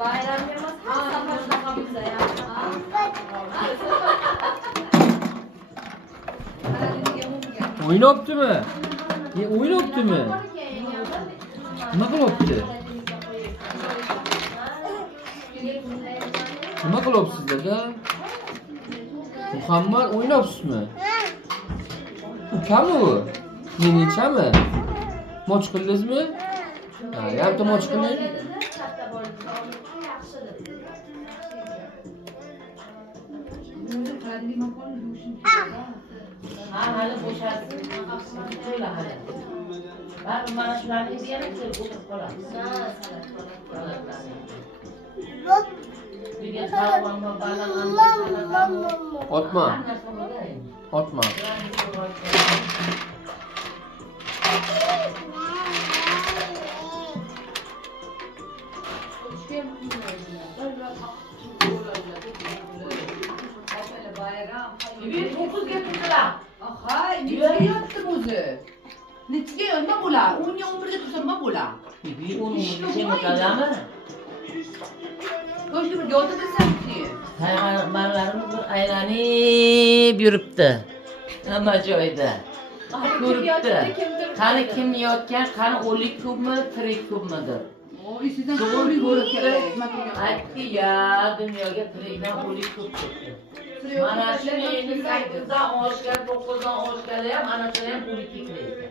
Bayram emas, har safar shunaqa bo'lsa O'ynabdimi? O'ynabdimi? Nima qilyapti? Nima qilyapsizlar? Muhammad o'ynabsizmi? Ukam u? Meningchami? Moch qildingizmi? Ha, yarta moch qiling. Ha, hali bo'shatsin. To'yla hali. Bari mana shularni yana kelib o'tirib qolamiz. Birga taomga banan Otma. Otma. Bir 9 getirdilar. Hay, nechiga yotdim o'zi? Nechiga nima bo'lar? 10 11 ga tursa nima bo'lar? Bir 10 getirdilarmi? Ko'shni bir yotib bilsamki. Hayvonlarimiz bir aylanib yuribdi. Hamma joyda. Ko'ribdi. Qani kim yotgan, qani o'lik ko'pmi, tirik ko'pmidir? O, sizdan Zo'r ko'rib ko'ribdi. Aytdi, ya dunyoga tirikdan o'lik ko'p ketdi. Mana shu endi 8dan oshgan, 9dan oshganlar ham ana shular ham o'likka kiradi.